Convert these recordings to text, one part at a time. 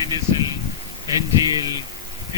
NSL, NGL,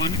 1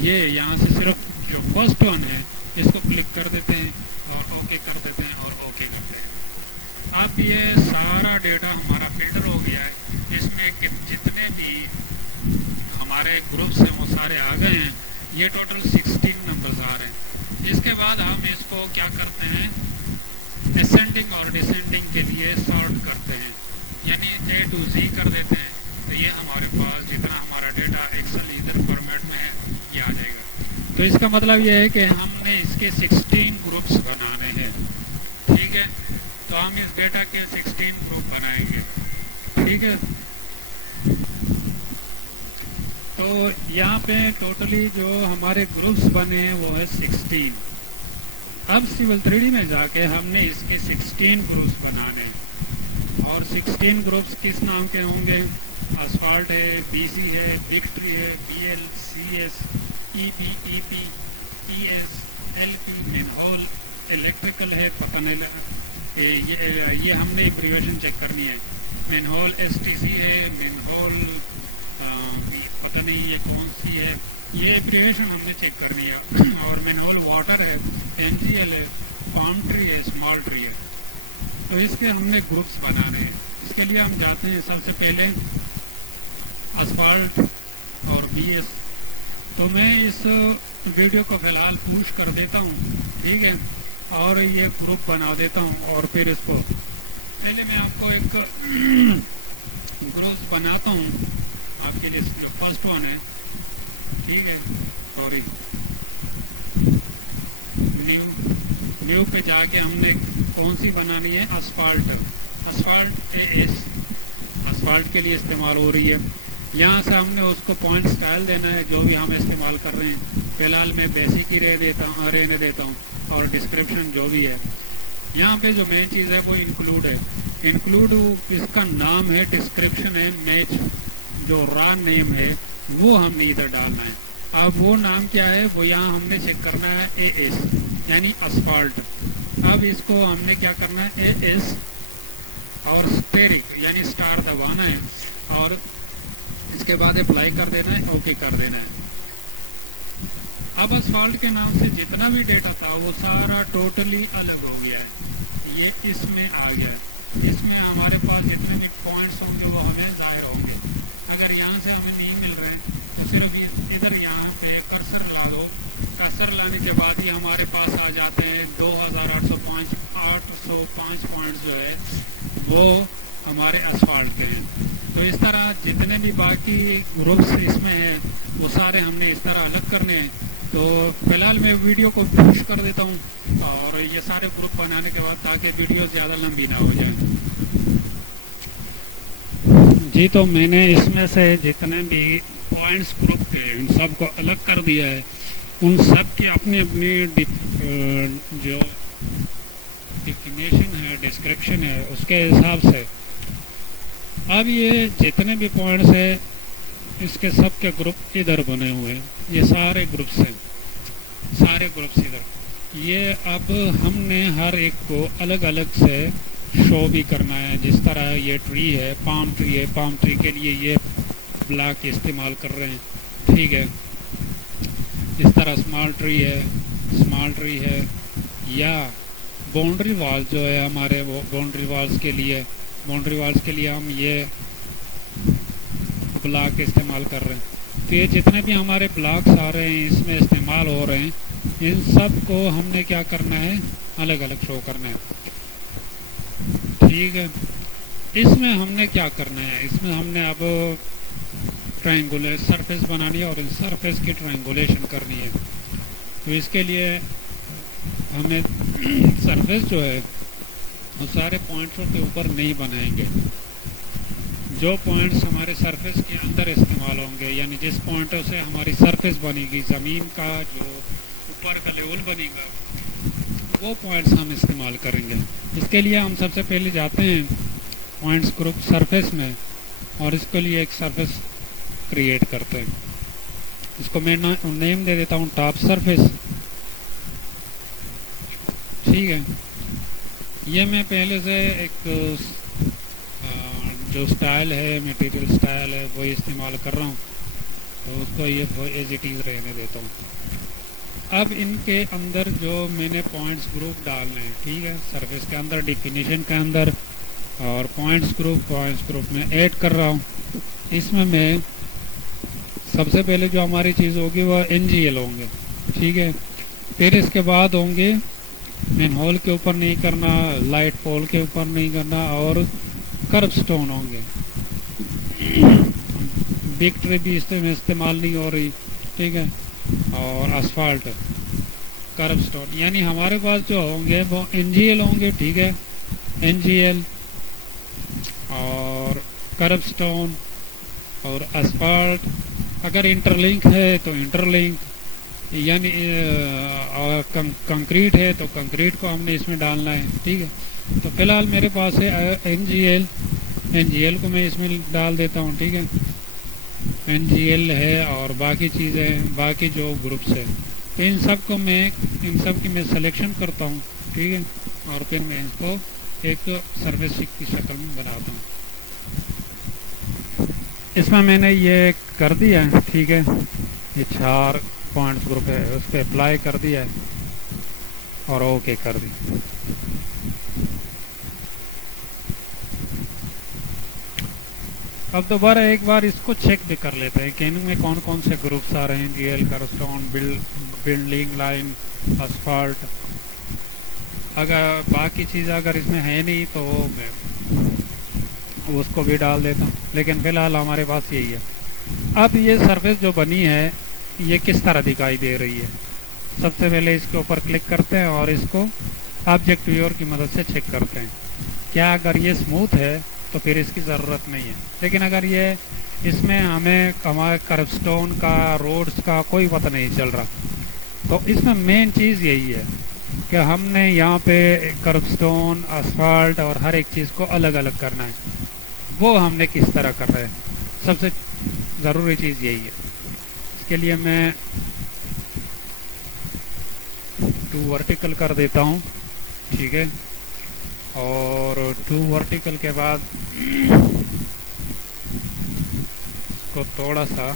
یہ یہاں سے صرف جو فرسٹ ون ہے اس کو کلک کر دیتے ہیں اور اوکے کر دیتے ہیں اور اوکے کرتے ہیں. اب یہ سارا ڈیٹا ہمارا فلٹر ہو گیا ہے. اس میں جتنے بھی ہمارے گروپس ہیں وہ سارے آ گئے ہیں. یہ ٹوٹل 16 نمبرز آ رہے ہیں. اس کے بعد ہم اس کو کیا کرتے ہیں، اسینڈنگ اور ڈسینڈنگ کے لیے سارٹ کرتے ہیں، یعنی اے ٹو زی کر دیتے ہیں. تو یہ ہمارے پاس جتنا ہمارا ڈیٹا ایکسل ایدر فارمیٹ میں ہے یہ آ جائے گا. تو اس کا مطلب یہ ہے کہ ہم نے اس کے 16 گروپس بنانے ہیں. ٹھیک ہے، تو ہم اس ڈیٹا کے 16 گروپ بنائیں گے. ٹھیک ہے، تو یہاں پہ ٹوٹلی جو ہمارے گروپس بنے ہیں وہ ہے 16. اب سول 3D میں جا کے ہم نے اس کے 16 گروپس بنانے ہیں. اور 16 گروپس کس نام کے ہوں گے؟ اسفالٹ ہے، بی سی ہے، وکٹری ہے، B L, C S, E P, E P, T S, L P, manhole, electrical ہے، پتہ نہیں یہ ہم نے ایبریویشن چیک کرنی ہے. مین ہول ایس ٹی سی ہے، مین ہول پتہ نہیں یہ کون سی ہے، یہ ایبریویشن ہم نے چیک کرنی ہے. اور مین ہول واٹر ہے، این جی ایل ہے، پام ٹری ہے، اسمال ٹری ہے. تو اس کے ہم نے گروپس بنانے ہیں. اس کے لیے ہم جاتے ہیں سب سے پہلے اسفالٹ اور بی ایس. تو میں اس ویڈیو کو فی الحال پوش کر دیتا ہوں، ٹھیک ہے، اور یہ گروپ بنا دیتا ہوں. اور پھر اس کو پہلے میں آپ کو ایک گروپ بناتا ہوں آپ کے لیے. جو فرسٹ ون ہے، ٹھیک ہے، سوری، نیو پہ جا کے ہم نے کون سی بنانی ہے؟ Asphalt. Asphalt A S asphalt کے لیے استعمال ہو رہی ہے. یہاں سے ہم نے اس کو پوائنٹ اسٹائل دینا ہے جو بھی ہم استعمال کر رہے ہیں. فی الحال میں بیسک ہی رہنے دیتا ہوں اور ڈسکرپشن جو بھی ہے. یہاں پہ جو مین چیز ہے وہ انکلوڈ ہے. انکلوڈ اس کا نام ہے، ڈسکرپشن ہے، میچ جو را نیم ہے وہ ہم نے ادھر ڈالنا ہے. اب وہ نام کیا ہے وہ یہاں ہم نے چیک کرنا ہے، اے ایس یعنی اسفالٹ. اب اس کو ہم نے کیا کرنا ہے، اے ایس اور اسٹیرک یعنی اسٹار دبانا ہے اور اس کے بعد اپلائی کر دینا ہے، اوکے کر دینا ہے. اب اسفالٹ کے نام سے جتنا بھی ڈیٹا تھا وہ سارا ٹوٹلی الگ ہو گیا ہے، یہ اس میں آ گیا ہے. اس میں ہمارے پاس جتنے بھی پوائنٹس ہوں گے وہ ہمیں ظاہر ہوں گے. اگر یہاں سے ہمیں نہیں مل رہے تو صرف ادھر یہاں پہ کرسر لا دو. کرسر لانے کے بعد ہی ہمارے پاس آ جاتے ہیں 2805 پوائنٹس جو ہے وہ ہمارے اسفالٹ کے ہیں. تو اس طرح جتنے بھی باقی گروپس اس میں ہیں وہ سارے ہم نے اس طرح الگ کرنے ہیں. تو فی الحال میں ویڈیو کو پوش کر دیتا ہوں اور یہ سارے گروپ بنانے کے بعد تاکہ ویڈیو زیادہ لمبی نہ ہو جائے. جی، تو میں نے اس میں سے جتنے بھی پوائنٹس گروپ تھے ان سب کو الگ کر دیا ہے. ان سب کی اپنی اپنی جو ڈیفینیشن ہے، ڈسکرپشن ہے، اس کے حساب سے اب یہ جتنے بھی پوائنٹس ہیں اس کے سب کے گروپ ادھر بنے ہوئے ہیں. یہ سارے گروپس ہیں، سارے گروپس ادھر. یہ اب ہم نے ہر ایک کو الگ الگ سے شو بھی کرنا ہے. جس طرح یہ ٹری ہے، پام ٹری ہے، پام ٹری کے لیے یہ بلاک استعمال کر رہے ہیں، ٹھیک ہے. اس طرح اسمال ٹری ہے، اسمال ٹری ہے. یا باؤنڈری وال جو ہے ہمارے، وہ باؤنڈری والز کے لیے ہم یہ بلاک استعمال کر رہے ہیں. تو یہ جتنے بھی ہمارے بلاکس آ رہے ہیں اس میں استعمال ہو رہے ہیں ان سب کو ہم نے کیا کرنا ہے، الگ الگ شو کرنا ہے، ٹھیک ہے. اس میں ہم نے کیا کرنا ہے، اس میں ہم نے اب ٹرائنگولر سرفیس بنانی ہے اور اس سرفیس کی ٹرائنگولیشن کرنی ہے. تو اس کے لیے ہمیں سرفیس جو ہے وہ سارے پوائنٹوں کے اوپر نہیں بنائیں گے. جو پوائنٹس ہمارے سرفیس کے اندر استعمال ہوں گے، یعنی جس پوائنٹوں سے ہماری سرفیس بنے گی، زمین کا جو اوپر کا لیول بنے گا، وہ پوائنٹس ہم استعمال کریں گے. اس کے لیے ہم سب سے پہلے جاتے ہیں پوائنٹس گروپ سرفیس میں اور اس کے لیے ایک سرفیس کریٹ کرتے ہیں. اس کو میں نیم دے دیتا ہوں ٹاپ سرفیس، ٹھیک ہے. یہ میں پہلے سے ایک جو سٹائل ہے، میٹیریل سٹائل ہے، وہی استعمال کر رہا ہوں. تو اس کو یہ ایز اٹ از رہنے دیتا ہوں. اب ان کے اندر جو میں نے پوائنٹس گروپ ڈالنے ہیں, ٹھیک ہے, سرفیس کے اندر ڈیفینیشن کے اندر, اور پوائنٹس گروپ میں ایڈ کر رہا ہوں. اس میں سب سے پہلے جو ہماری چیز ہوگی وہ این جی ایل ہوں گے, ٹھیک ہے. پھر اس کے بعد ہوں گے مین ہول کے اوپر نہیں کرنا, لائٹ پول کے اوپر نہیں کرنا, اور کرب سٹون ہوں گے. بگ ٹری بھی اس میں استعمال نہیں ہو رہی, ٹھیک ہے, اور اسفالٹ, کرب سٹون. یعنی ہمارے پاس جو ہوں گے وہ این جی ایل ہوں گے, ٹھیک ہے, این جی ایل اور کرب سٹون اور اسفالٹ. اگر انٹر لنک ہے تو انٹر لنک, یعنی کنکریٹ ہے تو کنکریٹ کو ہم نے اس میں ڈالنا ہے, ٹھیک ہے. تو فی الحال میرے پاس ہے این جی ایل کو میں اس میں ڈال دیتا ہوں, ٹھیک ہے. این جی ایل ہے اور باقی چیزیں, باقی جو گروپس ہیں, تو ان سب کی میں سلیکشن کرتا ہوں, ٹھیک ہے, اور پھر میں اس کو ایک سروس کی شکل میں بناتا ہوں. اس میں نے یہ کر دیا ہے, ٹھیک ہے, یہ 4 پوائنٹس گروپ ہے, اس پہ اپلائی کر دیا ہے اور اوکے کر دی. اب دوبارہ ایک بار اس کو چیک بھی کر لیتے ہیں کہ ان میں کون کون سے گروپس آ رہے ہیں, جی ایل, کرسٹون, بلڈنگ لائن, اسفالٹ. اگر باقی چیز اگر اس میں ہے نہیں تو میں اس کو بھی ڈال دیتا ہوں, لیکن فی الحال ہمارے پاس یہی ہے. اب یہ سرفیس جو بنی ہے یہ کس طرح دکھائی دے رہی ہے. سب سے پہلے اس کے اوپر کلک کرتے ہیں اور اس کو آبجیکٹ ویور کی مدد سے چیک کرتے ہیں. کیا اگر یہ اسموتھ ہے تو پھر اس کی ضرورت نہیں ہے, لیکن اگر یہ اس میں ہمیں ہمارے کرب سٹون کا, روڈز کا کوئی پتہ نہیں چل رہا, تو اس میں مین چیز یہی ہے کہ ہم نے یہاں پہ کرب سٹون, اسفالٹ اور ہر ایک چیز کو الگ الگ کرنا ہے. وہ ہم نے کس طرح کر رہے ہیں, سب سے ضروری چیز یہی ہے. اس کے لیے میں 2 ورٹیکل کر دیتا ہوں, ٹھیک ہے, اور 2 ورٹیکل کے بعد اس کو تھوڑا سا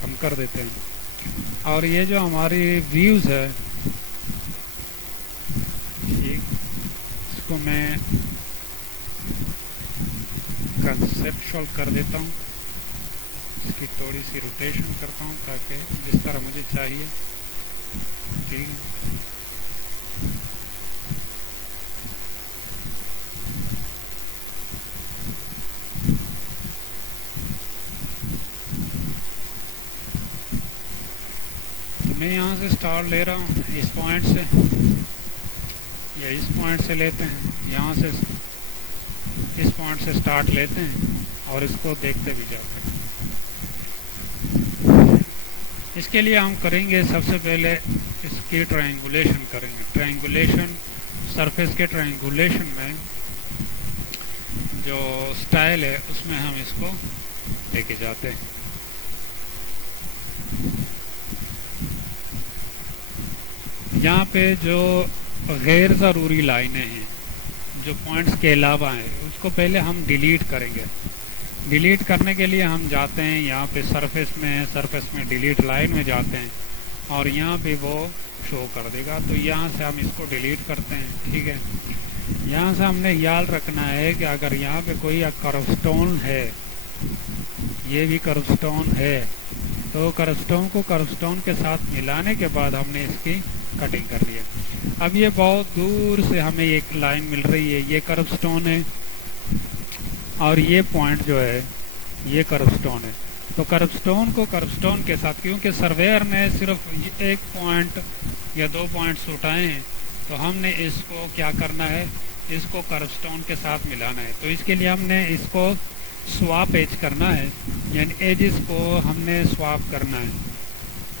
کم کر دیتے ہیں. اور یہ جو ہماری ویوز ہے, ٹھیک, اس کو میں کنسیپچول کر دیتا ہوں. اس کی تھوڑی سی روٹیشن کرتا ہوں تاکہ جس طرح مجھے چاہیے, ٹھیک ہے. میں یہاں سے سٹارٹ لے رہا ہوں اس پوائنٹ سے, یا اس پوائنٹ سے لیتے ہیں, یہاں سے اس پوائنٹ سے سٹارٹ لیتے ہیں اور اس کو دیکھتے بھی جاتے ہیں. اس کے لیے ہم کریں گے سب سے پہلے اس کی ٹرائنگولیشن کریں گے. ٹرائنگولیشن, سرفیس کے ٹرائنگولیشن میں جو سٹائل ہے اس میں ہم اس کو لے کے جاتے ہیں. یہاں پہ جو غیر ضروری لائنیں ہیں, جو پوائنٹس کے علاوہ ہیں, اس کو پہلے ہم ڈیلیٹ کریں گے. ڈیلیٹ کرنے کے لیے ہم جاتے ہیں یہاں پہ سرفیس میں ڈیلیٹ لائن میں جاتے ہیں اور یہاں پہ وہ شو کر دے گا. تو یہاں سے ہم اس کو ڈیلیٹ کرتے ہیں, ٹھیک ہے. یہاں سے ہم نے خیال رکھنا ہے کہ اگر یہاں پہ کوئی کرب سٹون ہے, یہ بھی کرب سٹون ہے, تو کرب سٹون کو کرب سٹون کے ساتھ ملانے کے بعد ہم نے اس کی کٹنگ کر لی ہے. اب یہ بہت دور سے ہمیں ایک لائن مل رہی ہے, یہ کرب سٹون ہے اور یہ پوائنٹ جو ہے یہ کرب سٹون ہے. تو کرب سٹون کو کرب سٹون کے ساتھ, کیونکہ سرویئر نے صرف 1 پوائنٹ یا 2 پوائنٹس اٹھائے ہیں, تو ہم نے اس کو کیا کرنا ہے, اس کو کرب سٹون کے ساتھ ملانا ہے. تو اس کے لیے ہم نے اس کو سواپ ایج کرنا ہے, یعنی ایجز کو ہم نے سواپ کرنا ہے.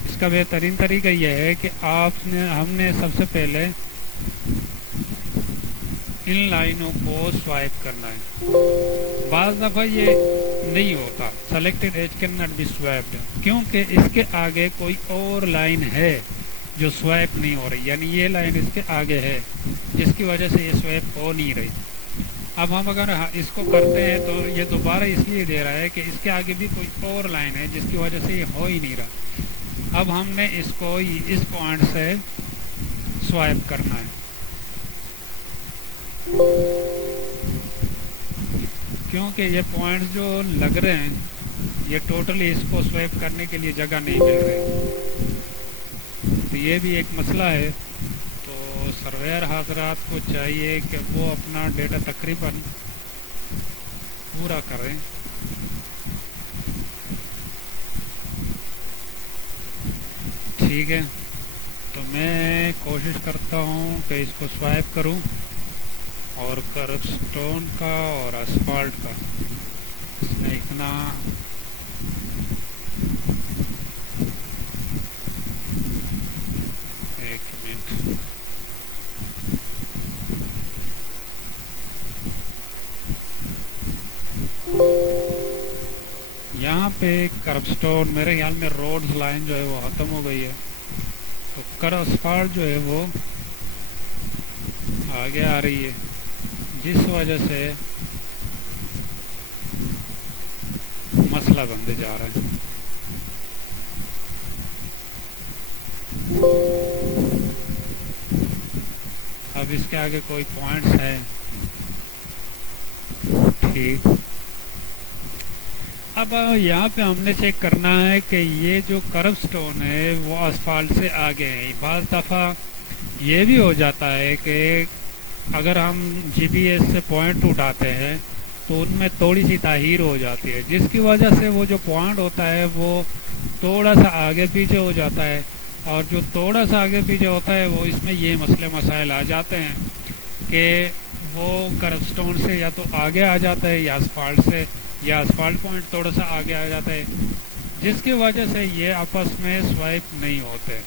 اس کا بہترین طریقہ یہ ہے کہ ہم نے سب سے پہلے ان لائنوں کو سوائپ کرنا ہے. بعض دفعہ یہ نہیں ہوتا, selected edge can not be swiped, کیونکہ اس کے آگے کوئی اور لائن ہے جو سوائپ نہیں ہو رہی, یعنی یہ لائن اس کے آگے ہے جس کی وجہ سے یہ سوائپ ہو نہیں رہی. اب ہم اگر اس کو کرتے ہیں تو یہ دوبارہ اس لیے دے رہا ہے کہ اس کے آگے بھی کوئی اور لائن ہے جس کی وجہ سے یہ ہو ہی نہیں رہا. اب ہم نے اس کو اس پوائنٹ سے سوائپ کرنا ہے کیونکہ یہ پوائنٹس جو لگ رہے ہیں یہ ٹوٹلی اس کو سوائپ کرنے کے لیے جگہ نہیں مل رہی. تو یہ بھی ایک مسئلہ ہے. تو سرویئر حضرات کو چاہیے کہ وہ اپنا ڈیٹا تقریباً پورا کریں. ٹھیک ہے، تو میں کوشش کرتا ہوں کہ اس کو سوائپ کروں اور کرب سٹون کا اور اسفالٹ کا اس میں اتنا ایک منٹ. یہاں پہ کرب سٹون میرے خیال میں روڈز لائن جو ہے وہ ختم ہو گئی ہے. تو کرب اسفالٹ جو ہے وہ آگے آ رہی ہے جس وجہ سے مسئلہ بنتے جا رہا ہے. اب اس کے آگے کوئی پوائنٹس ہیں. ٹھیک، اب یہاں پہ ہم نے چیک کرنا ہے کہ یہ جو کرب سٹون ہے وہ اسفالٹ سے آگے ہے. بعض دفعہ یہ بھی ہو جاتا ہے کہ اگر ہم جی پی ایس سے پوائنٹ اٹھاتے ہیں تو ان میں تھوڑی سی تاخیر ہو جاتی ہے جس کی وجہ سے وہ جو پوائنٹ ہوتا ہے وہ تھوڑا سا آگے پیچھے ہو جاتا ہے. اور جو تھوڑا سا آگے پیچھے ہوتا ہے وہ اس میں یہ مسئلے مسائل آ جاتے ہیں کہ وہ کرب سٹون سے یا تو آگے آ جاتا ہے یا اسفالٹ سے، یا اسفالٹ پوائنٹ تھوڑا سا آگے آ جاتا ہے جس کی وجہ سے یہ آپس میں سوائپ نہیں ہوتے.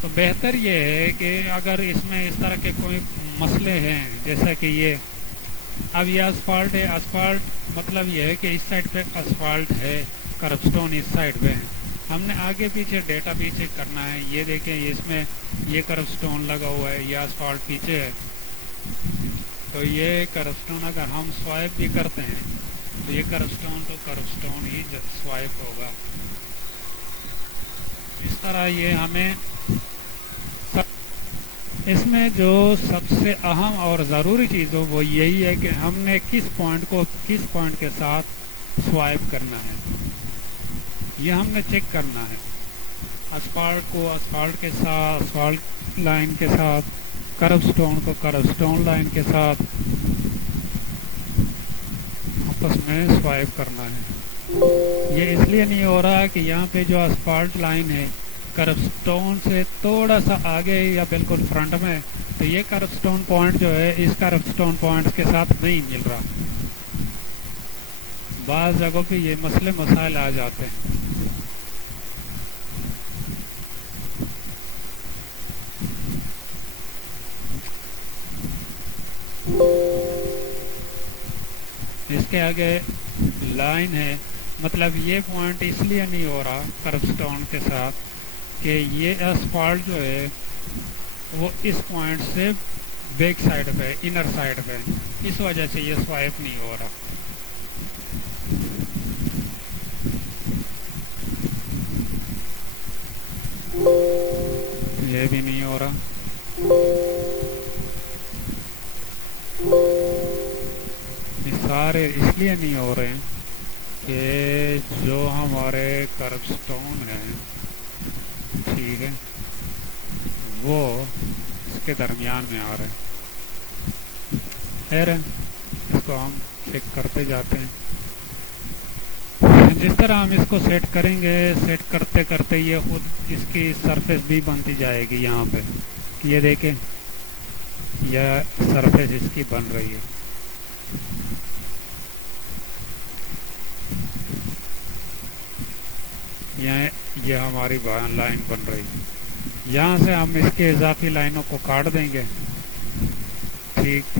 تو بہتر یہ ہے کہ اگر اس میں اس طرح کے کوئی مسئلے ہیں جیسا کہ اب یہ اسفالٹ ہے، اسفالٹ مطلب یہ ہے کہ اس سائڈ پہ اسفالٹ ہے، کرب سٹون اس سائڈ پہ ہے. ہم نے آگے پیچھے ڈیٹا بھی چیک کرنا ہے. یہ دیکھیں اس میں یہ کرب سٹون لگا ہوا ہے، یہ اسفالٹ پیچھے ہے. تو یہ کرب سٹون اگر ہم سوائپ بھی کرتے ہیں تو یہ کرب سٹون ہی سوائپ ہوگا. اس طرح یہ ہمیں اس میں جو سب سے اہم اور ضروری چیز ہو وہ یہی ہے کہ ہم نے کس پوائنٹ کو کس پوائنٹ کے ساتھ سوائپ کرنا ہے. یہ ہم نے چیک کرنا ہے. اسفالٹ کو اسفالٹ کے ساتھ، اسفالٹ لائن کے ساتھ، کرب سٹون کو کرب سٹون لائن کے ساتھ آپس میں سوائپ کرنا ہے. یہ اس لیے نہیں ہو رہا کہ یہاں پہ جو اسفالٹ لائن ہے کرب سٹون سے تھوڑا سا آگے یا بالکل فرنٹ میں، تو یہ کرب سٹون پوائنٹ جو ہے اس کرب سٹون پوائنٹ کے ساتھ نہیں مل رہا. بعض جگہوں پہ یہ مسئلے مسائل آ جاتے ہیں. اس کے آگے لائن ہے، مطلب یہ پوائنٹ اس لیے نہیں ہو رہا کرب سٹون کے ساتھ کہ یہ اسفالٹ جو ہے وہ اس پوائنٹ سے بیک سائڈ پہ، انر سائڈ پہ، اس وجہ سے یہ سوائپ نہیں ہو رہا. یہ بھی نہیں ہو رہا. یہ سارے اس لیے نہیں ہو رہے ہیں کہ جو ہمارے کرب سٹون ہیں، ٹھیک ہے، وہ اس کے درمیان میں آ رہے ہیں. خیر ہے، اس کو ہم چیک کرتے جاتے ہیں. جس طرح ہم اس کو سیٹ کریں گے، سیٹ کرتے کرتے یہ خود اس کی سرفیس بھی بنتی جائے گی. یہاں پہ یہ دیکھیں، یہ سرفیس اس کی بن رہی ہے. یہ ہماری لائن بن رہی ہے. یہاں سے ہم اس کے اضافی لائنوں کو کاٹ دیں گے. ٹھیک،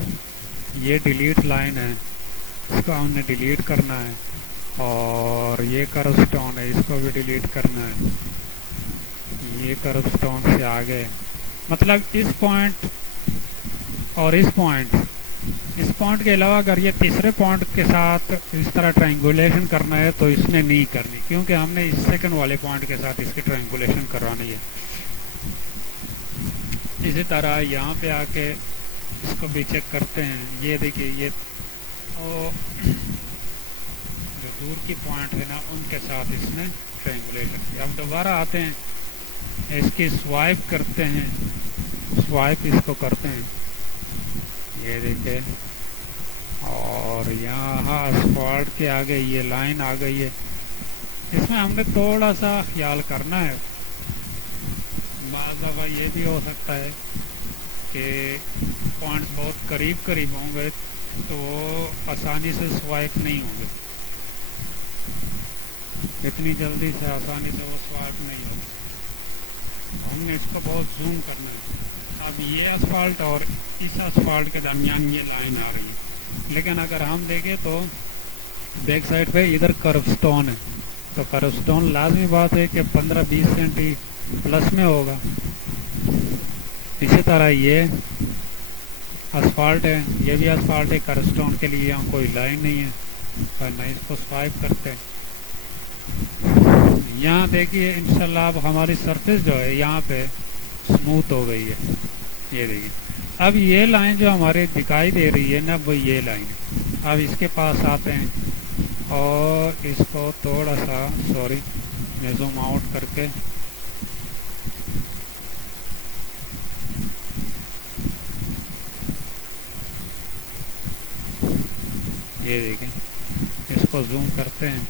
یہ ڈیلیٹ لائن ہے، اس کو ہم نے ڈیلیٹ کرنا ہے. اور یہ کرب سٹون ہے، اس کو بھی ڈیلیٹ کرنا ہے. یہ کرب سٹون سے آگے، مطلب اس پوائنٹ اور اس پوائنٹ کے علاوہ اگر یہ تیسرے پوائنٹ کے ساتھ اس طرح ٹرائنگولیشن کرنا ہے تو اس نے نہیں کرنی، کیونکہ ہم نے اس سیکنڈ والے پوائنٹ کے ساتھ اس کی ٹرائنگولیشن کرانی ہے۔ اسی طرح یہاں پہ آ کے اس کو بھی چیک کرتے ہیں، یہ دیکھیے یہ جو دور کی پوائنٹ ہے نا ان کے ساتھ اس نے ٹرائنگولیشن کی۔ اب دوبارہ آتے ہیں، اس کی سوائپ کرتے ہیں، سوائپ اس کو کرتے ہیں، یہ دیکھیں، اور یہاں اسفالٹ کے آگے یہ لائن آ گئی ہے۔ اس میں ہم نے تھوڑا سا خیال کرنا ہے، بعض دفعہ یہ بھی ہو سکتا ہے کہ پوائنٹس بہت قریب ہوں گے تو وہ آسانی سے سوائپ نہیں ہوں گے، اتنی جلدی سے آسانی سے وہ سوائپ نہیں ہوگا، ہم نے اس کو بہت زوم کرنا ہے۔ اب یہ اسفالٹ اور اس اسفالٹ کے درمیان یہ لائن آ رہی ہے، لیکن اگر ہم دیکھیں تو بیک سائڈ پہ ادھر کرو سٹون ہے، تو کرو سٹون لازمی بات ہے کہ 15-20 سینٹی پلس میں ہوگا۔ اسی طرح یہ اسفالٹ ہے، یہ بھی اسفالٹ ہے، کرو سٹون کے لیے یہاں کوئی لائن نہیں ہے، ورنہ اس کو سوائپ کرتے ہیں۔ یہاں دیکھیے انشاءاللہ اب ہماری سرفیس جو ہے یہاں پہ سموتھ ہو گئی ہے، یہ دیکھیے۔ اب یہ لائن جو ہمارے دکھائی دے رہی ہے نا وہ یہ لائن ہے۔ اب اس کے پاس آتے ہیں اور اس کو تھوڑا سا میں زوم آؤٹ کر کے یہ دیکھیں، اس کو زوم کرتے ہیں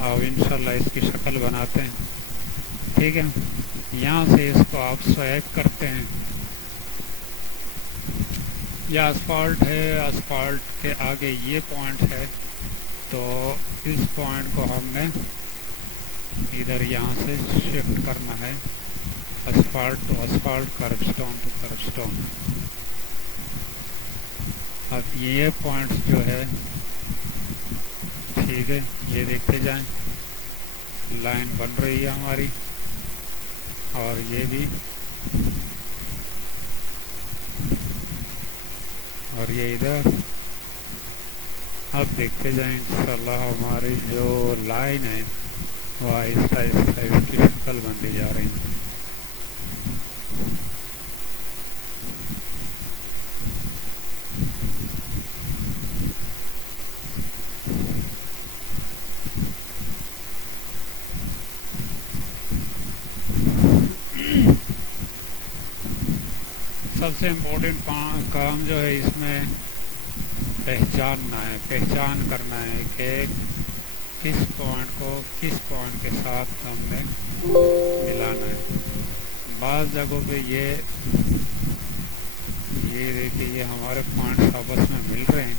اور انشاءاللہ اس کی شکل بناتے ہیں، ٹھیک ہے۔ یہاں سے اس کو آپ سوائپ کرتے ہیں، یہ اسفالٹ ہے، اسفالٹ کے آگے یہ پوائنٹ ہے، تو اس پوائنٹ کو ہم نے ادھر یہاں سے شفٹ کرنا ہے، asphalt to asphalt, curb stone to curb stone. اب یہ پوائنٹس جو ہے ٹھیک ہے، یہ دیکھتے جائیں، لائن بن رہی ہے ہماری، اور یہ بھی، اور یہ ادھر۔ اب دیکھتے جائیں انشاءاللہ ہماری جو لائن ہے وہ آہستہ آہستہ اس کی شکل بنتی جا رہی ہے۔ سب سے امپورٹنٹ کام جو ہے اس میں پہچان کرنا ہے کہ کس پوائنٹ کو کس پوائنٹ کے ساتھ ہم نے ملانا ہے۔ بعض جگہوں پہ یہ دیکھیے یہ ہمارے پوائنٹس آپس میں مل رہے ہیں،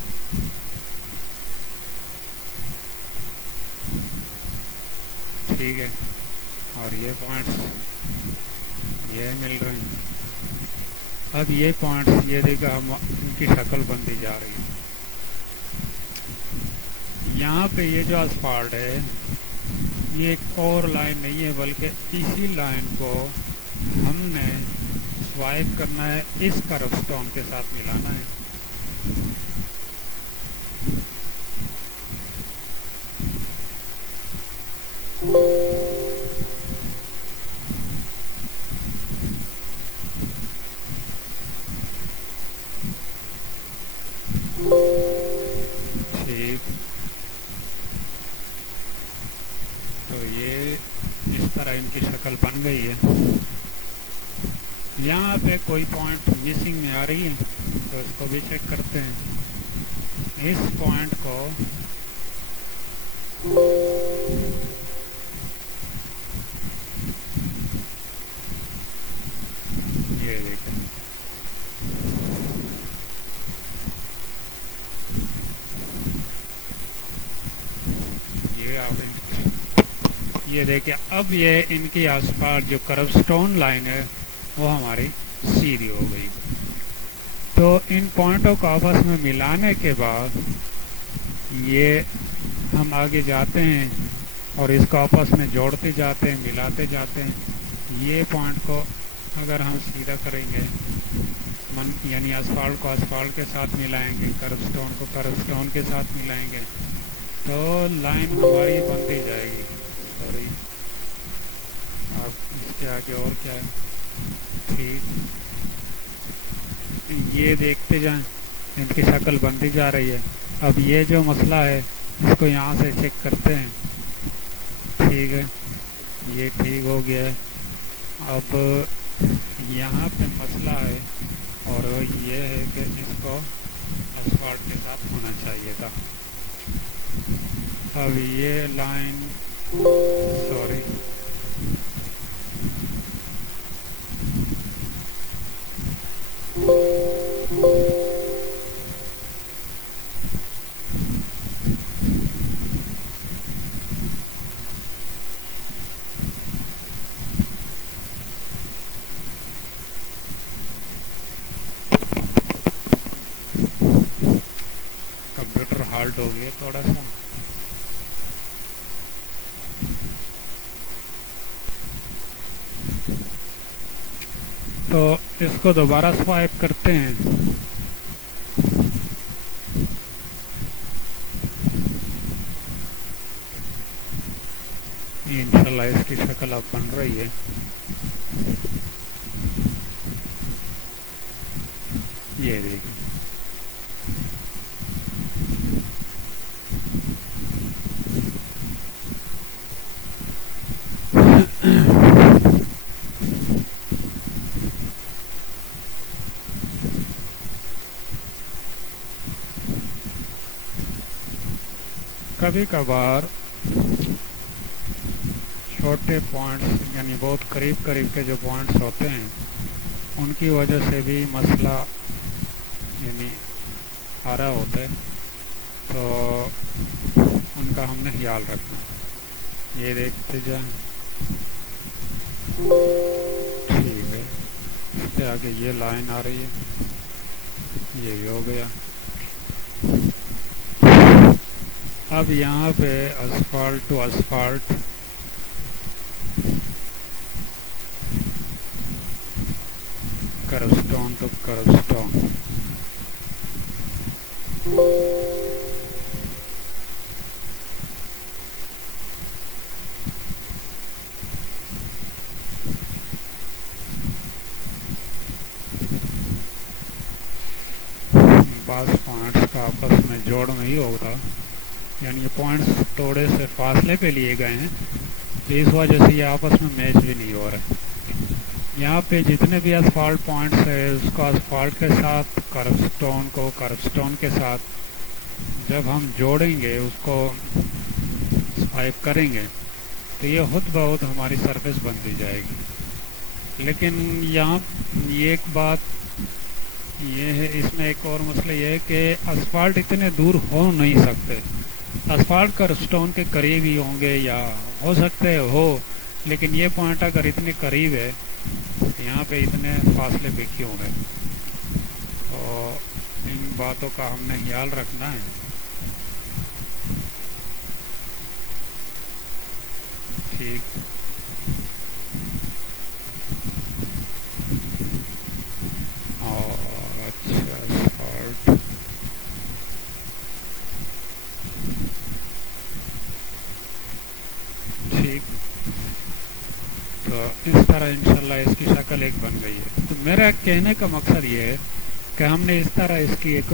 ٹھیک ہے، اور یہ پوائنٹس یہ مل رہے ہیں۔ اب یہ پوائنٹس یہ دیکھا ہم ان کی شکل بنتی جا رہی ہے۔ یہاں پہ یہ جو اسفالٹ ہے یہ ایک اور لائن نہیں ہے، بلکہ اسی لائن کو ہم نے سوائپ کرنا ہے، اس کرب سٹون کے ساتھ ملانا ہے۔ ٹھیک، تو یہ اس طرح ان کی شکل بن گئی ہے۔ یہاں پہ کوئی پوائنٹ مسنگ میں آ رہی ہے تو اس کو بھی چیک کرتے ہیں۔ اس پوائنٹ کو یہ دیکھیں، یہ دیکھیں، اب یہ ان کی آس پاس جو کرب سٹون لائن ہے وہ ہماری سیدھی ہو گئی۔ تو ان پوائنٹوں کو آپس میں ملانے کے بعد یہ ہم آگے جاتے ہیں اور اس کو آپس میں جوڑتے جاتے ہیں، ملاتے جاتے ہیں۔ یہ پوائنٹ کو اگر ہم سیدھا کریں گے یعنی اسفالٹ کو اسفالٹ کے ساتھ ملائیں گے، کرب سٹون کو کرب سٹون کے ساتھ ملائیں گے تو لائن ہماری بنتی جائے گی. سوری، اب اس کے آگے اور کیا ہے؟ ٹھیک، یہ دیکھتے جائیں ان کی شکل بنتی جا رہی ہے. اب یہ جو مسئلہ ہے اس کو یہاں سے چیک کرتے ہیں. ٹھیک ہے، یہ ٹھیک ہو گیا ہے. اب یہاں پہ مسئلہ ہے اور یہ ہے کہ اس کو اسفالٹ کے ساتھ ہونا چاہیے تھا. اب یہ لائن، سوری، کمپیوٹر ہالٹ ہو گیا تھوڑا سا. تو اس کو دوبارہ سوائپ کرتے ہیں. انشاءاللہ اس کی شکل اب بن رہی ہے. یہ دیکھیں، کبھی کبھار چھوٹے پوائنٹس یعنی بہت قریب قریب کے جو پوائنٹس ہوتے ہیں ان کی وجہ سے بھی مسئلہ یعنی آ رہا ہوتا ہے، تو ان کا ہم نے خیال رکھنا. یہ دیکھتے جائیں. ٹھیک ہے، اس کے آگے یہ لائن آ رہی ہے، یہ بھی ہو گیا. اب یہاں پہ asphalt to asphalt curb stone to curb stone. بعض پوائنٹس کا آپس میں جوڑ نہیں ہوتا، یعنی یہ پوائنٹس تھوڑے سے فاصلے پہ لیے گئے ہیں تو اس وجہ سے یہ آپس میں میچ بھی نہیں ہو رہے. یہاں پہ جتنے بھی اسفالٹ پوائنٹس ہیں اس کو اسفالٹ کے ساتھ، کرب سٹون کو کرب سٹون کے ساتھ جب ہم جوڑیں گے، اس کو سوائپ کریں گے تو یہ خود بخود ہماری سرفیس بنتی جائے گی. لیکن یہاں یہ ایک بات یہ ہے، اس میں ایک اور مسئلہ یہ ہے کہ اسفالٹ اتنے دور ہو نہیں سکتے. اسفالٹ کا سٹون کے قریب ہی ہوں گے یا ہو سکتے ہو، لیکن یہ پوائنٹ اگر اتنے قریب ہے تو یہاں پہ اتنے فاصلے پہ کیوں گئے؟ تو ان باتوں کا ہم نے خیال رکھنا ہے. ٹھیک، اور اچھا اسفالٹ ٹھیک. تو اس طرح انشاءاللہ اس کی شکل ایک بن گئی ہے. تو میرا کہنے کا مقصد یہ ہے کہ ہم نے اس طرح اس کی ایک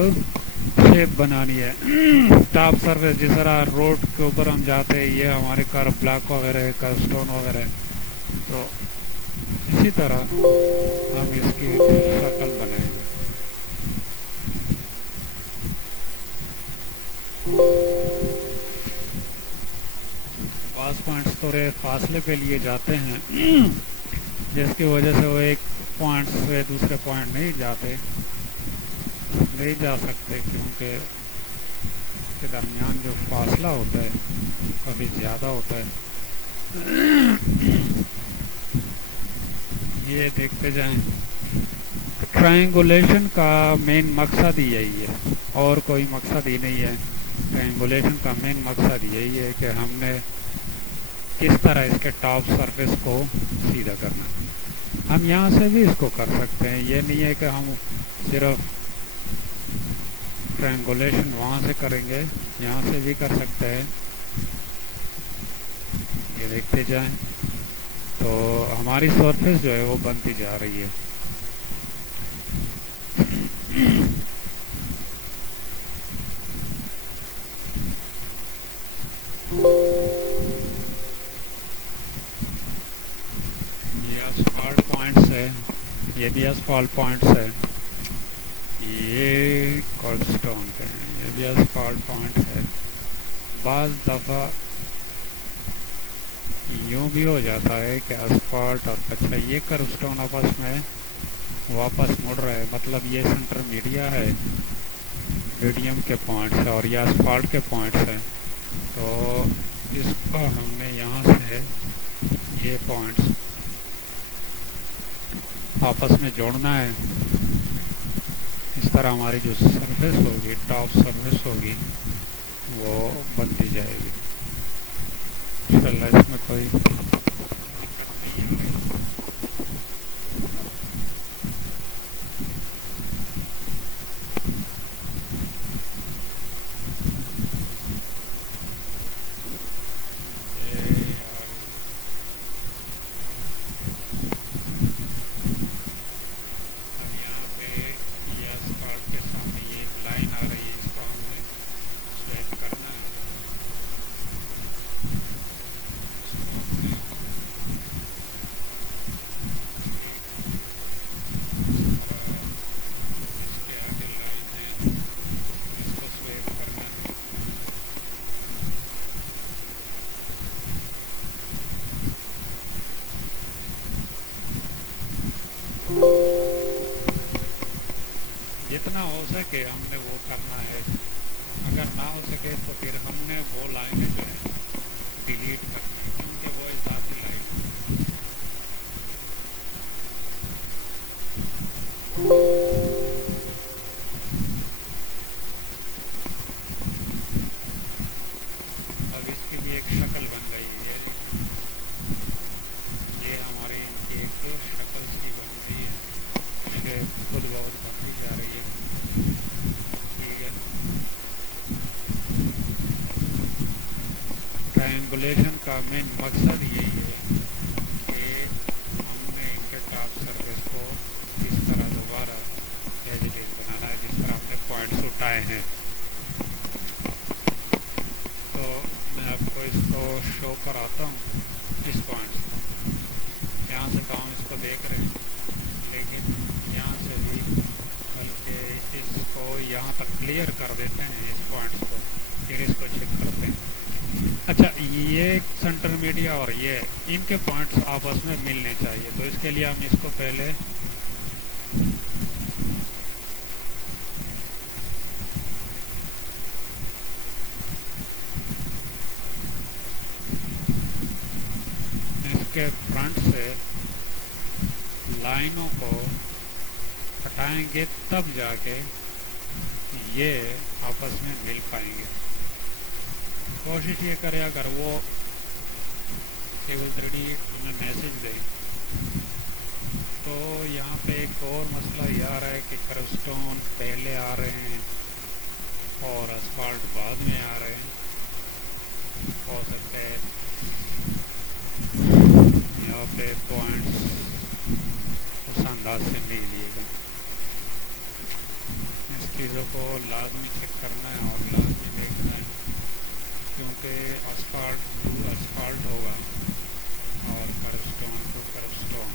شیپ بنانی ہے. ٹاپ سرفیس جس طرح روڈ کے اوپر ہم جاتے ہیں، یہ ہمارے کار بلاک وغیرہ ہے، کار سٹون وغیرہ ہے، تو اسی طرح ہم اس کی شکل بنائیں گے. بعض پوائنٹس تھوڑے فاصلے پہ لیے جاتے ہیں جس کی وجہ سے وہ ایک پوائنٹ سے دوسرے پوائنٹ نہیں جا سکتے، کیونکہ اس کے درمیان جو فاصلہ ہوتا ہے کافی زیادہ ہوتا ہے. یہ دیکھتے جائیں. ٹرائنگولیشن کا مین مقصد ہی یہی ہے، اور کوئی مقصد ہی نہیں ہے. ٹرائنگولیشن کا مین مقصد یہی ہے کہ ہم نے کس طرح اس کے ٹاپ سرفیس کو سیدھا کرنا. ہم یہاں سے بھی اس کو کر سکتے ہیں، یہ نہیں ہے کہ ہم صرف ٹرینگولیشن وہاں سے کریں گے، یہاں سے بھی کر سکتے ہیں، یہ دیکھتے جائیں تو ہماری سرفیس جو ہے وہ بنتی جا رہی ہے۔ یہ اسفالٹ پوائنٹس ہے، یہ بھی اسفالٹ پوائنٹس ہے، یہ کولڈ سٹون کے ہیں، یہ بھی اسفالٹ پوائنٹ ہے۔ بعض دفعہ یوں بھی ہو جاتا ہے کہ اسفالٹ اور کچرا یہ کرب سٹون آپس میں واپس مڑ رہا ہے، مطلب یہ سینٹر میڈیا ہے، میڈیم کے پوائنٹس ہے اور یہ اسفالٹ کے پوائنٹس ہیں، تو اس کو ہم نے یہاں سے یہ پوائنٹس آپس میں جوڑنا ہے۔ اس طرح ہماری جو سرفیس ہوگی، ٹاپ سرفیس ہوگی، وہ بنتی جائے گی انشاءاللہ۔ اس میں کوئی جتنا ہو سکے ہم نے وہ کرنا ہے، اگر نہ ہو سکے تو پھر ہم نے وہ لائنیں جو ہے ڈیلیٹ کرنی ہے، کیونکہ وہ اضافی لائن اب اس کی بھی ایک شکل بن گئی ہے، یہ ہمارے ان کی ایک شکل سی بن گئی ہے، کہ خود بہت بنتی جا رہی ہے، ٹھیک ہے۔ ٹرائنگولیشن کا مین مقصد یہی ہے کہ ہم نے ان کے ٹاپ سرفیس کو اس طرح دوبارہ ایز اٹ از بنانا ہے جس طرح ہم نے پوائنٹس اٹھائے ہیں۔ تو میں آپ کو اس کو شو کراتا ہوں، اس پوائنٹس کو یہاں سے کہاں اس کو دیکھ رہے ہیں، لیکن یہاں سے بھی بلکہ اس کو یہاں تک کلیئر کر دیتے ہیں اس پوائنٹس کو، پھر اس کو چیک کرتے ہیں۔ اچھا، یہ سینٹر میڈیا اور یہ ان کے پوائنٹس آپس میں ملنے چاہیے، تو اس کے لیے ہم اس کو پہلے اس کے فرنٹ سے لائنوں کو ہٹائیں گے، تب جا کے یہ آپس میں مل پائیں گے۔ کوشش یہ کرے اگر وہ ٹیبل 3D ہمیں میسج دے تو یہاں پہ ایک اور مسئلہ یہ آ رہا ہے کہ کرب سٹون پہلے آ رہے ہیں اور اسفالٹ بعد میں آ رہے ہیں، ہو سکتا ہے یہاں پہ پوائنٹس اس انداز سے نہیں لیے گئے۔ اس چیزوں کو لازمی چیک کرنا ہے اور لازمی دیکھنا ہے، کیونکہ اسفالٹ ہوگا اور کرب سٹون تو کرب سٹون۔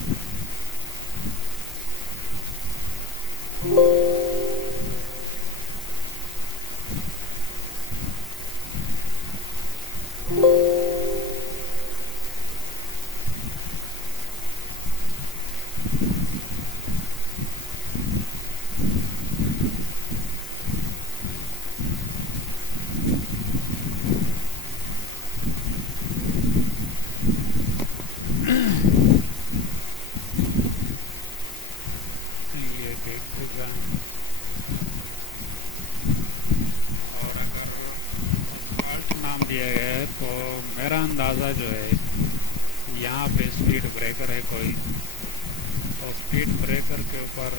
یہ دیکھتے جائیں، اور اگر اسفالٹ نام دیا گیا ہے تو میرا اندازہ جو ہے یہاں پہ اسپیڈ بریکر ہے کوئی، تو اسپیڈ بریکر کے اوپر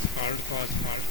asphalt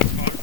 asphalt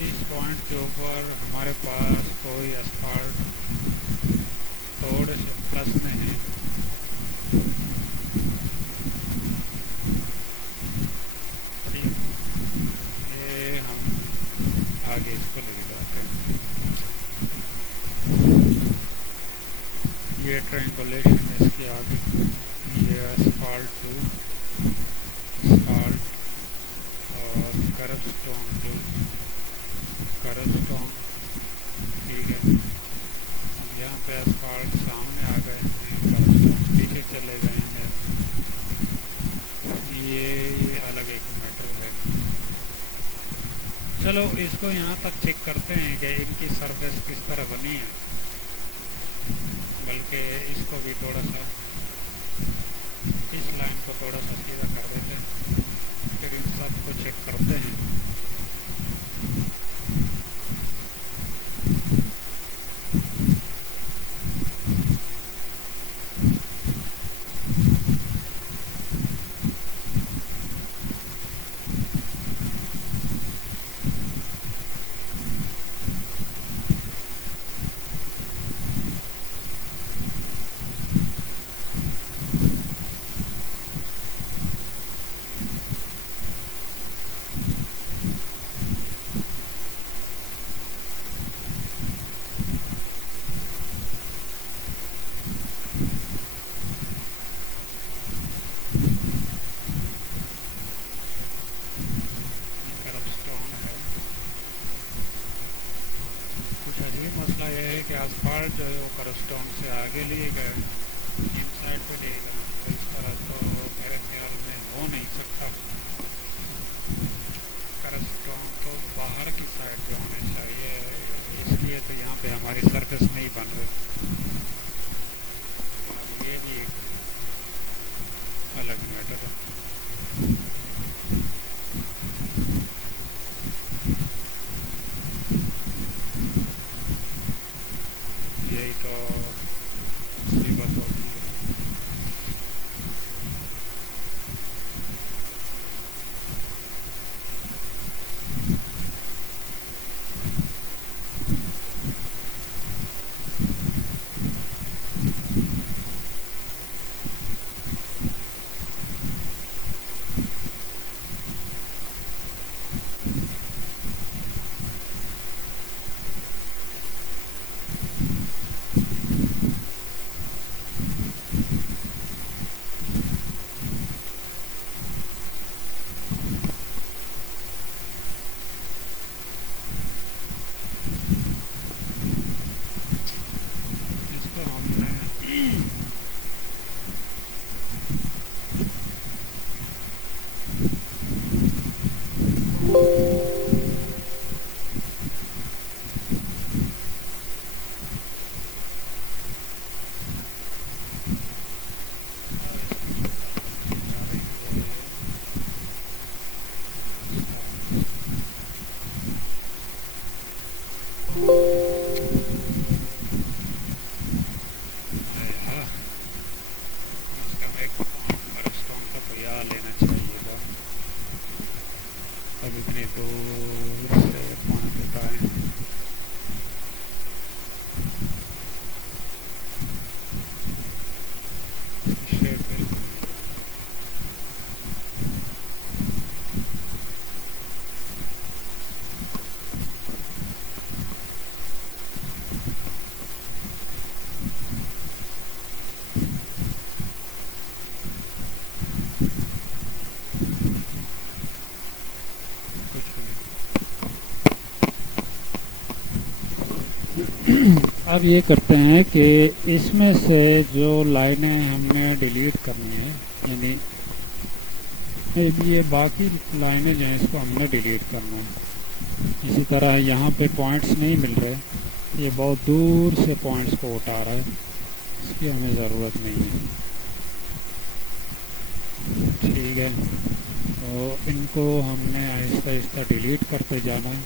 اس پوائنٹ کے اوپر ہمارے پاس کوئی اسفالٹ تھوڑے سے پلس میں ہے، ٹھیک، یہ ہم آگے اس کو لے جاتے ہیں. یہ ٹرینگولیشن اس کی آگے، یہ اسفالٹ ٹو اسفالٹ اور کرب اسٹون ٹو کرب اسٹون، ٹھیک ہے. یہاں پہ اسفالٹ سامنے آ گئے ہیں، کرب اسٹون پیچھے چلے گئے ہیں. یہ الگ ایک میٹر ہے. چلو اس کو یہاں تک چیک کرتے ہیں کہ ان کی سرفیس کس طرح بنی ہے، بلکہ اس کو بھی تھوڑا سا، اس لائن کو تھوڑا سا سیدھا کر دیتے ہیں، پھر ان سب کو چیک کرتے ہیں. کرب اسٹون ہے. کچھ عجیب مسئلہ یہ ہے کہ اسفالٹ جو ہے وہ کرب اسٹون سے آگے لیے گئے، ان سائڈ پہ لیے گئے، تو اس طرح تو میرے خیال میں ہو نہیں سکتا. کرب اسٹون تو باہر کی سائڈ پہ ہونے چاہیے، اس لیے تو یہاں پہ ہماری سرفیس نہیں بن رہی. یہ بھی ایک الگ میٹر ہے. یہی تو مصیبت ہوتی ہے. اس کو ہم نے کم از کم ایک کرب اسٹون کا تو یاد لینا چاہیے تھا. اب اتنی دور سے پوائنٹ اٹھائیں. شیپ بالکل کچھ نہیں. اب یہ کرتے ہیں کہ اس میں سے جو لائنیں ہم نے ڈیلیٹ کرنی ہیں، یعنی یہ باقی لائنیں جو ہیں اس کو ہم نے ڈیلیٹ کرنا ہے. اسی طرح یہاں پہ پوائنٹس نہیں مل رہے، یہ بہت دور سے پوائنٹس کو اٹھا رہا ہے، اس کی ہمیں ضرورت نہیں ہے. ٹھیک ہے، تو ان کو ہم نے آہستہ آہستہ ڈیلیٹ کرتے جانا ہے.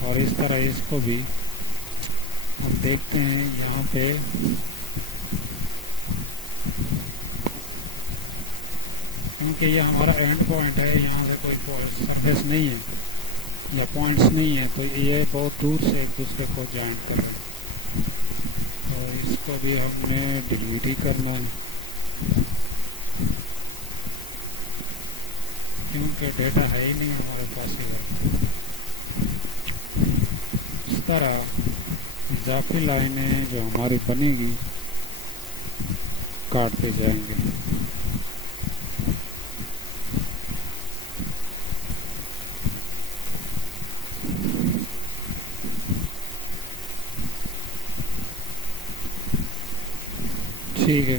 اور اس طرح اس کو بھی ہم دیکھتے ہیں یہاں پہ کیونکہ یہ ہمارا اینڈ پوائنٹ ہے، یہاں سے کوئی سرفیس نہیں ہے. یا پوائنٹس نہیں ہیں تو یہ بہت دور سے ایک دوسرے کو جوائنٹ کر رہے ہیں. تو اس کو بھی ہم نے ڈیلیٹ ہی کرنا ہے کیونکہ ڈیٹا ہے ہی نہیں ہمارے پاس. اس طرح اضافی لائنیں جو ہماری بنے گی کاٹتے جائیں گے. ٹھیک ہے.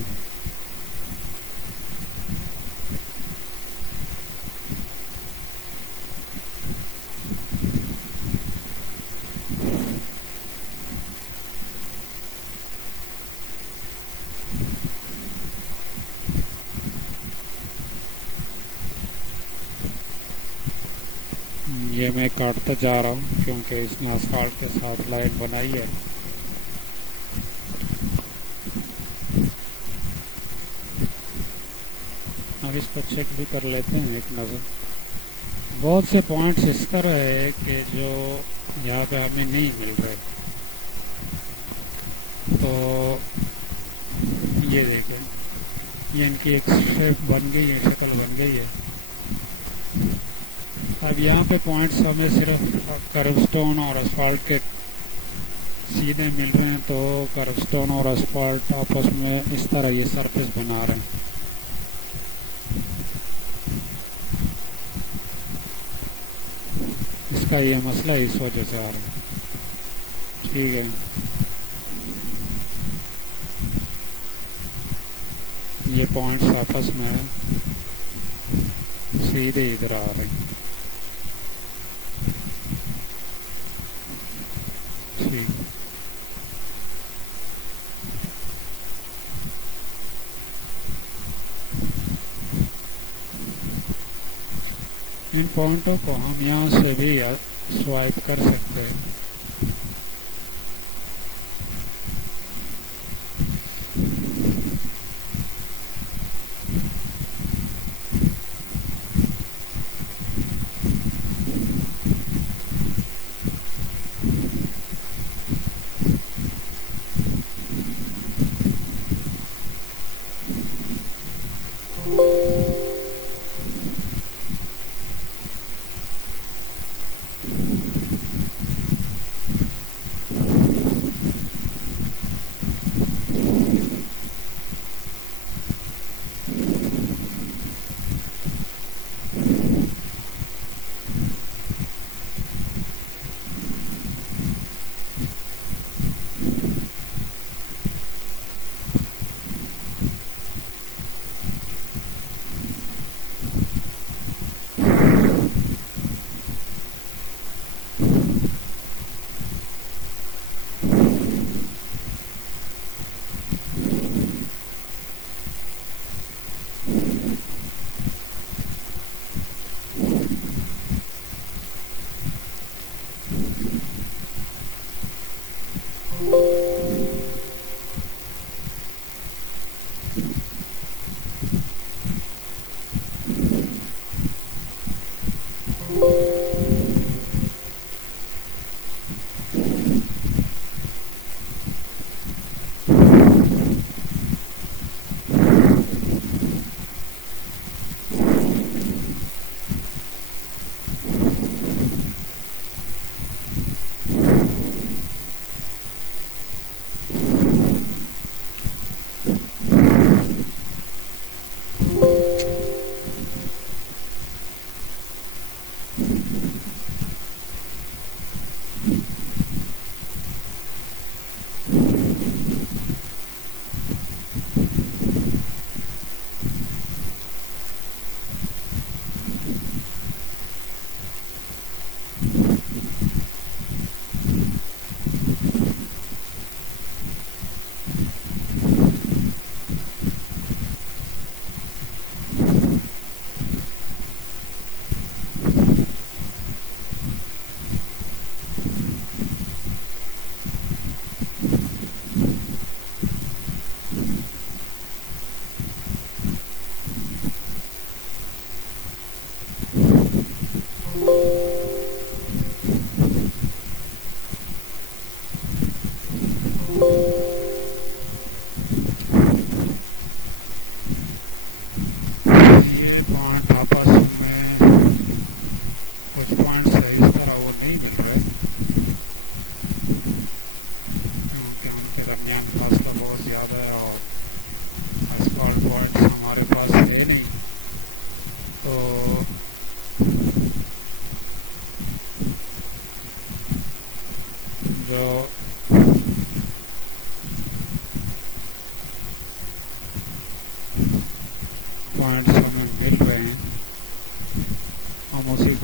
یہ میں کاٹتا جا رہا ہوں کیونکہ اس نے اسفالٹ کے ساتھ لائن بنائی ہے. اب اس کو چیک بھی کر لیتے ہیں ایک نظر. بہت سے پوائنٹس اس طرح ہے کہ جو یہاں پہ ہمیں نہیں مل رہے. تو یہ دیکھیں یہ ان کی ایک شیپ بن گئی ہے, شکل بن گئی ہے. اب یہاں پہ پوائنٹس ہمیں صرف کرو سٹون اور اسفالٹ کے سیدھے مل رہے ہیں. تو کرو سٹون اور اسفالٹ آپس میں اس طرح یہ سرفیس بنا رہے ہیں. اس کا یہ مسئلہ اس وجہ سے آ رہا ہے. ٹھیک ہے. یہ پوائنٹس آپس میں سیدھے ادھر آ رہے ہیں. ٹھیک. ان پوائنٹوں کو ہم یہاں سے بھی سوائپ کر سکتے ہیں.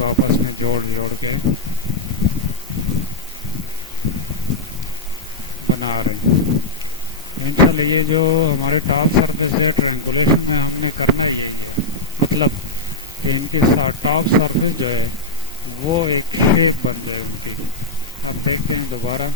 آپس میں جوڑ کے بنا رہے ہیں. انشاءاللہ یہ جو ہمارے ٹاپ سرفیس ہے ٹرینگولیشن میں ہم نے کرنا یہی ہے، مطلب کہ ان کے ساتھ ٹاپ سرفیس جو ہے وہ ایک شیپ بن جائے ان کی. آپ دیکھتے ہیں دوبارہ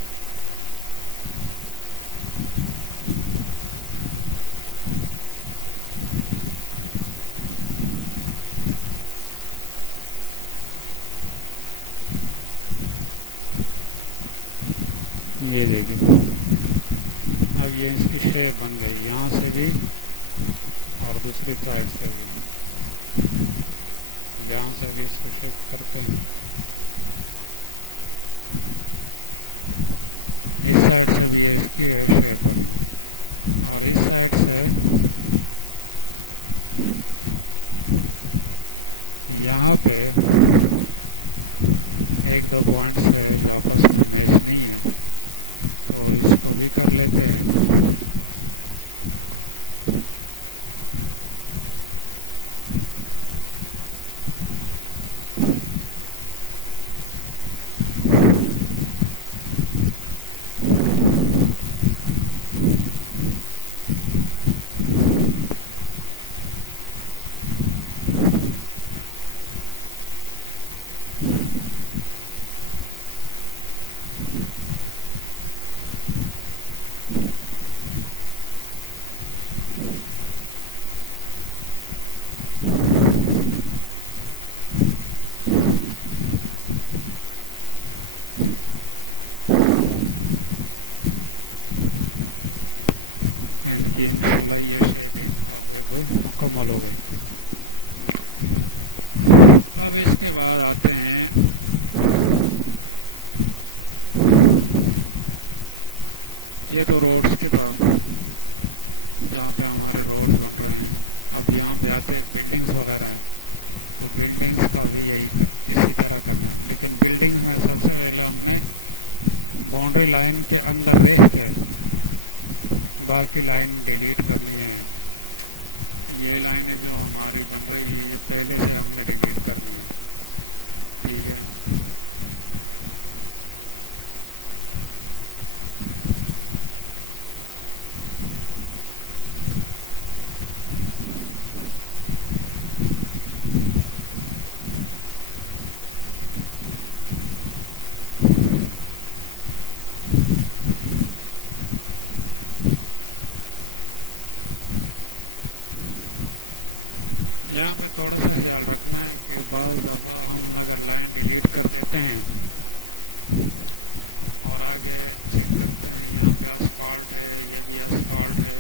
یہ دیکھیں، اب یہ اس کی شیپ بن گئی یہاں سے بھی اور دوسری سائڈ سے بھی. یہاں سے بھی اس کو شیپ کرتے ہیں، اس سائڈ سے بھی اس کی شیپ بن گئی اور اس سائڈ سے یہاں پہ ایک دو پوائنٹس ہے جو آپس میں میچ نہیں ہے تو اس کو بھی کر لیتے ہیں. مکمل ہو گئی. اب اس کے بعد آتے ہیں یہ تو روڈس کے بعد جہاں پہ ہمارے روڈ بن رہے ہیں. اب یہاں پہ آتے ہیں بلڈنگس وغیرہ ہیں تو بلڈنگس کا بھی یہی اسی طرح کرنا ہے، لیکن بلڈنگ میں سب سے پہلے ہم نے باؤنڈری لائن کے اندر ریس ہے باقی لائن ڈیلیٹ کرنی ہے. یہ لائنیں جو ہماری بن رہی ہیں یہ پہلے سے ہم نے ڈیلیٹ کرنی ہے. ٹھیک ہے، یہاں پہ تھوڑا سا خیال رکھنا ہے کہ بہت زیادہ ہم اگر لائن ڈیلیٹ کر دیتے ہیں اور آگے یہاں پہ اسپاٹ ہے یہ بھی اسپاٹ ہے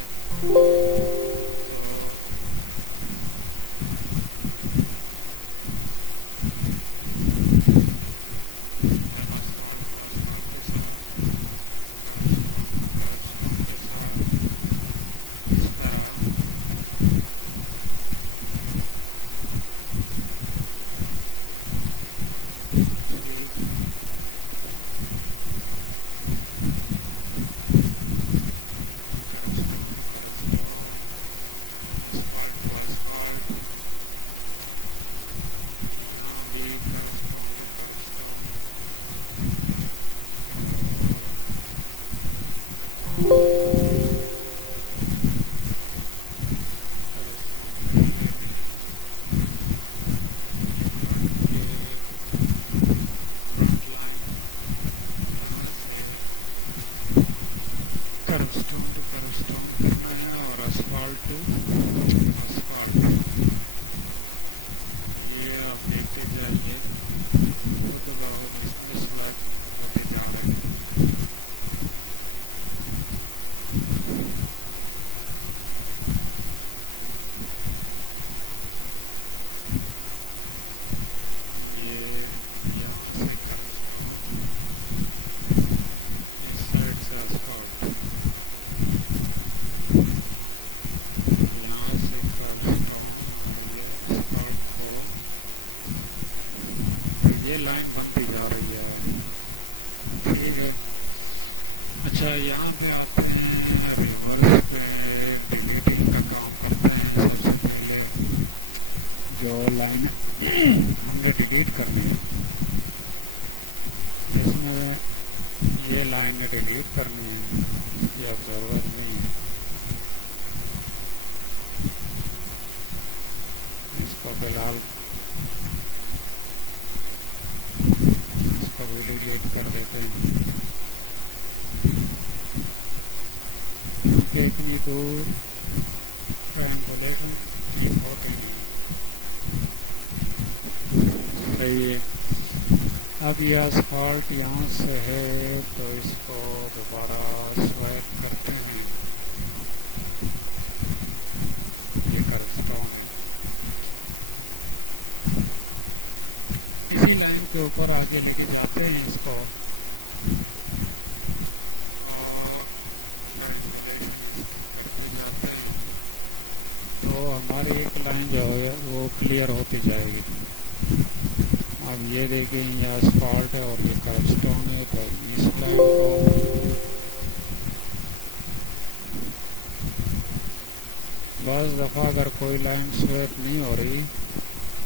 کرسٹون ٹو کرسٹون کرنا ہے اور اسفالٹ ٹو اسفالٹ. یہ آپ دیکھتے جائیے ہوتے بہت اس لائٹ ہوتے جا رہے ہیں. یہ لائن بنتی جا رہی ہے. ٹھیک ہے، اچھا یہاں پہ آتے ہیں ریورس پہ ڈیلیٹنگ کا کام کرتے ہیں. سب سے پہلے جو لائن ہم نے ڈیلیٹ کرنی ہے. اس میں یہ لائن میں ڈیلیٹ کرنی ہے، اس کی اب ضرورت نہیں ہے. اس کو فی الحال اس کو بھی ڈیلیٹ کر دیتے ہیں کیونکہ اتنی دور ٹرینگولیشن ہوتے ہیں. صحیح ہے. اب یہ اسفالٹ یہاں سے ہے تو اس کو دوبارہ سویپ کرتے ہیں. یہ کرتا ہوں اسی لائن کے اوپر آگے لے کے جاتے ہیں اس کو. تو ہماری ایک لائن جو ہے وہ کلیئر ہوتی جائے گی. اب یہ دیکھیں یہ اسفالٹ ہے اور یہ کربسٹون ہے، تو اس لائن کو بعض دفعہ اگر کوئی لائن سویپ نہیں ہو رہی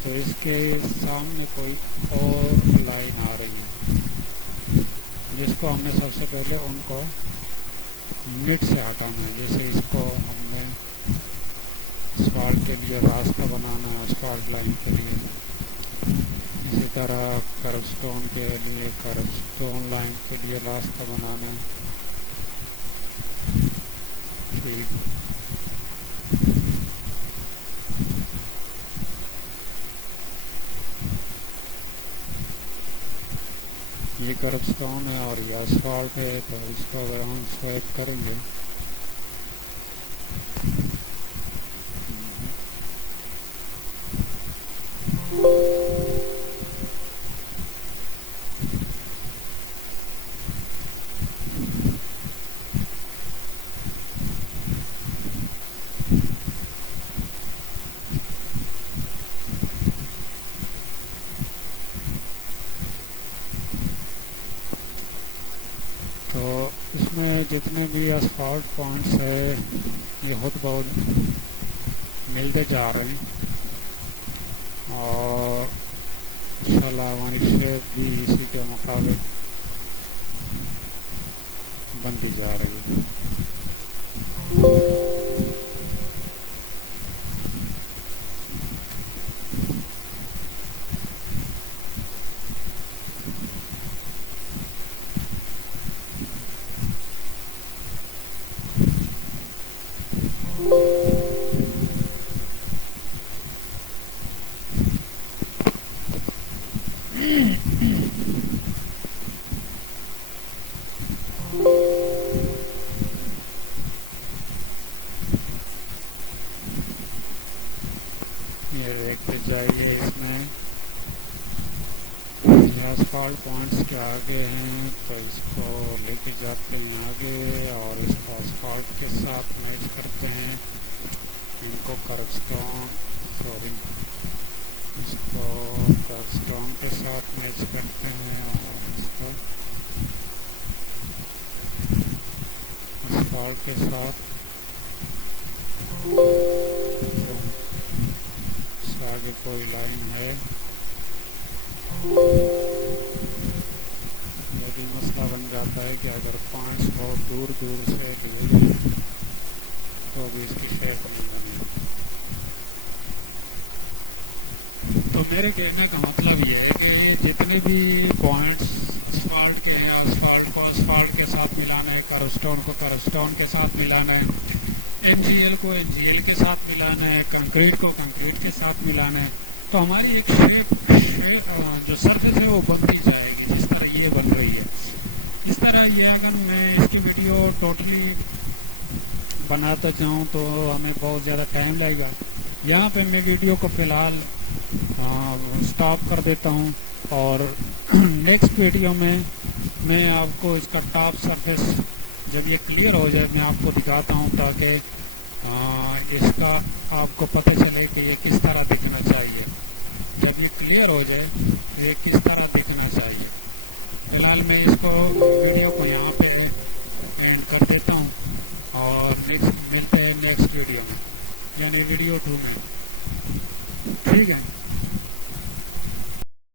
تو اس کے سامنے کوئی اور لائن آ رہی ہے جس کو ہم نے سب سے پہلے ان کو مڈ سے ہٹانا ہے. جیسے اس کو ہم نے اسفالٹ کے لیے راستہ بنانا ہے، اسفالٹ لائن کے لیے. اسی طرح کربسٹون کے لیے کربسٹون لائن کے لیے راستہ بنانا ہے. ٹھیک، یہ کربسٹون ہے اور یہ اسفالٹ ہے، تو اس کو اگر ہم سویپ کریں گے تو اس میں جتنے بھی اسفالٹ پوائنٹس ہے یہ خود بہت ملتے جا رہے ہیں اور انشاءاللہ ہماری شیپ بھی اسی کے مطابق بنتی جا رہی ہے. یہ دیکھتے جائیے اس میں یہ اسفالٹ پوائنٹس کے آگے ہیں تو اس کو لے کے جاتے ہیں آگے اور اس کو اسفالٹ کے ساتھ میچ کرتے ہیں. ان کو کربسٹون اس کو کربسٹون کے ساتھ میچ کرتے ہیں اور اس کو اسفالٹ کے ساتھ آگے کوئی لائن ہے. یہ بھی مسئلہ بن جاتا ہے کہ اگر پوائنٹس بہت دور دور سے لیے تو بھی اس کی شیپ نہیں بنے. تو میرے کہنے کا مطلب یہ ہے کہ جتنے بھی پوائنٹس اسفالٹ کے ہیں اسفالٹ کو اسفالٹ کے ساتھ ملانا ہے، کربسٹون کو کربسٹون کے ساتھ ملانا ہے، این جی ایل کو این جی ایل کے ساتھ ملانا ہے، کنکریٹ کو کنکریٹ کے ساتھ ملانا ہے. تو ہماری ایک شیپ جو سرفیس ہے وہ بنتی جائے گی جس طرح یہ بن رہی ہے. اس طرح یہ اگر میں اس کی ویڈیو ٹوٹلی بناتا جاؤں تو ہمیں بہت زیادہ ٹائم لگے گا. یہاں پہ میں ویڈیو کو فی الحال سٹاپ کر دیتا ہوں اور نیکسٹ ویڈیو میں آپ کو اس کا ٹاپ سرفیس جب یہ کلیئر ہو جائے میں آپ کو دکھاتا ہوں تاکہ اس کا آپ کو پتہ چلے کہ یہ کس طرح دکھنا چاہیے. جب یہ کلیئر ہو جائے یہ کس طرح دکھنا چاہیے. فی الحال میں اس کو ویڈیو کو یہاں پہ اینڈ کر دیتا ہوں اور ملتے ہیں نیکسٹ ویڈیو میں یعنی ویڈیو 2 میں. ٹھیک ہے.